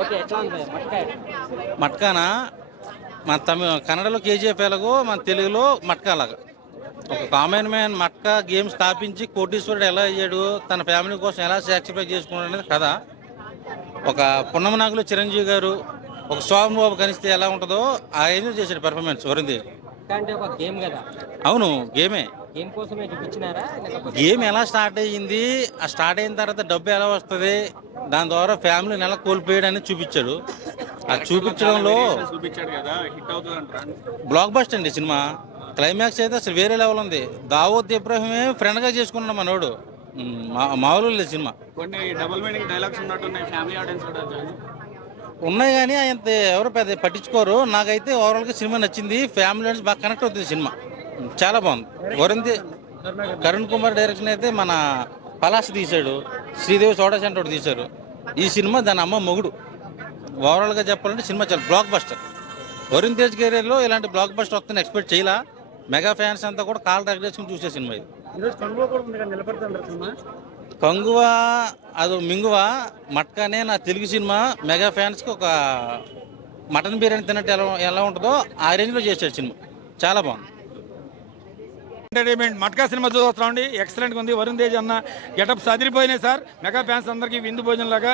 Okay, ఎట్లా ఉంది మట్కా? మట్కానా మన కన్నడలో కేజీఎఫ్ ఎలాగో మన తెలుగులో మట్కా అలాగా. ఒక కామన్ మ్యాన్ మట్కా గేమ్ స్థాపించి కోటీశ్వరుడు ఎలా అయ్యాడు, తన ఫ్యామిలీ కోసం ఎలా సాక్రిఫైస్ చేసుకున్నాడు అనేది కథ. ఒక పున్నమనాగులో చిరంజీవి గారు ఒక శోభన్ బాబు కనిస్తే ఎలా ఉంటుందో ఆ రేంజ్లో చేశాడు పెర్ఫార్మెన్స్ వరుణ్ తేజ్. మట్కా అంటే ఒక గేమ్ కదా, అవును, గేమే. గేమ్ కోసమే చూపించినారా లేకపోతే గేమ్ ఎలా స్టార్ట్ అయ్యింది, ఆ స్టార్ట్ అయిన తర్వాత డబ్బు ఎలా వస్తుంది, దాని ద్వారా ఫ్యామిలీని ఎలా కోల్పోయాడని చూపించాడు. ఆ చూపించడంలో చూపించాడు కదా, హిట్ అవుతుంది అంటారా? బ్లాక్ బస్టర్ అండి సినిమా. క్లైమాక్స్ అయితే అసలు వేరే లెవెల్ ఉంది. దావూద్ ఇబ్రాహిమే ఫ్రెండ్గా చేసుకున్నాడు మనోడు. మామూలు లేదు సినిమా. కొన్ని డబుల్ మీనింగ్ డైలాగ్స్ ఉన్నట్టున్నాయి, ఫ్యామిలీ ఆడియన్స్ కూడా ఉన్నాయి కానీ అంత ఎవరు పెద్ద పట్టించుకోరు. నాకైతే ఓవరాల్గా సినిమా నచ్చింది. ఫ్యామిలీ ఆడియన్స్ బాగా కనెక్ట్ అవుతుంది సినిమా. చాలా బాగుంది. కరుణ్ కుమార్ డైరెక్షన్ అయితే మన పలాస్ తీశాడు, శ్రీదేవి సోడా సెంటర్ తీశారు. ఈ సినిమా దాని అమ్మ మొగుడు. ఓవరాల్గా చెప్పాలంటే సినిమా చాలా బ్లాక్ బస్టర్. వరుణ్ తేజ్ కెరీర్లో ఇలాంటి బ్లాక్ బస్టర్ వస్తుందని ఎక్స్పెక్ట్ చేయలా. మెగా ఫ్యాన్స్ అంతా కూడా కాళ్ళు రగడేసుకుని చూసే సినిమా ఇది. కంగువా అది మింగువా మట్కానే నా తెలుగు సినిమా మెగా ఫ్యాన్స్కి ఒక మటన్ బిర్యానీ తిన్నట్టు ఎలా ఎలా ఉంటుందో ఆ రేంజ్లో చేశాడు సినిమా. చాలా బాగుంది. ఎంటర్టైన్మెంట్ మట్కా సినిమా చూస్తున్నాండి. ఎక్సలెంట్గా ఉంది. వరుణ్ తేజ్ అన్న గెటప్స్ అదిరిపోయినాయి సార్. మెగా ఫ్యాన్స్ అందరికీ విందు భోజనం లాగా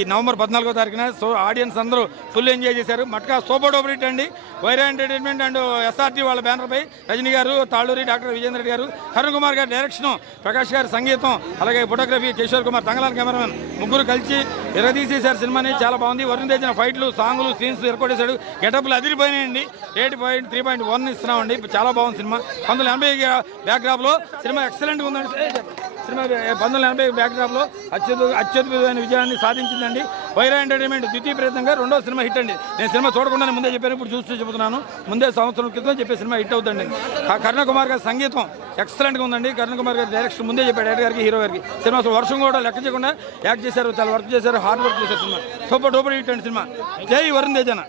ఈ నవంబర్ 14వ తారీఖున ఆడియన్స్ అందరూ ఫుల్ ఎంజాయ్ చేశారు. మట్కా సూపర్ డూపర్ హిట్ అండి. వైరా ఎంటర్టైన్మెంట్ అండ్ ఎస్ఆర్టీ వాళ్ళ బ్యానర్పై రజనీ గారు, తాళూరి డాక్టర్ విజేంద్ర రెడ్డి గారు, కరుణ్ కుమార్ గారి డైరెక్షన్, ప్రకాష్ గారి సంగీతం, అలాగే ఫోటోగ్రఫీ కిషోర్ కుమార్, తంగలాల్ కెమెరామెన్ ముగ్గురు కలిసి ఎరదీసేశారు సినిమాని. చాలా బాగుంది. వరుణ్ తేజ్ ఫైట్లు, సాంగ్లు, సీన్స్ ఎరకొట్టేశాడు. గెటప్లు అదిరిపోయినాయండి. 8.3.1 ఇస్తున్నామండి. చాలా బాగుంది సినిమా. 1980 బ్యాక్డ్రాప్ లో సినిమా ఎక్సలెంట్ ఉందండి. సినిమా 1980 బ్యాక్డ్రాప్ లో అత్యద్భుతమైన విజయాన్ని సాధించిందండి. వైరా ఎంటర్టైన్మెంట్ ద్వితీయ ప్రయత్నంగా రెండో సినిమా హిట్ అండి. నేను సినిమా చూడకుండానే ముందే చెప్పాను, ఇప్పుడు చూస్తూ చెబుతున్నాను. ముందే సంవత్సరం క్రితం చెప్పే సినిమా హిట్ అవుతుంది. కరుణ కుమార్ గారి సంగీతం ఎక్సలెంట్గా ఉందండి. కరుణ కుమార్ గారి డైరెక్షన్ ముందే చెప్పాడు డైరెక్టర్ గారికి, హీరో గారికి. సినిమా వర్షం కూడా లెక్క చేయకుండా యాక్ట్ చేశారు, చాలా వర్క్ చేశారు, హార్డ్ వర్క్ చేశారు. సినిమా సూపర్ డూపర్ హిట్ అండి సినిమా. జై వరుణ్ తేజ్ అన్న.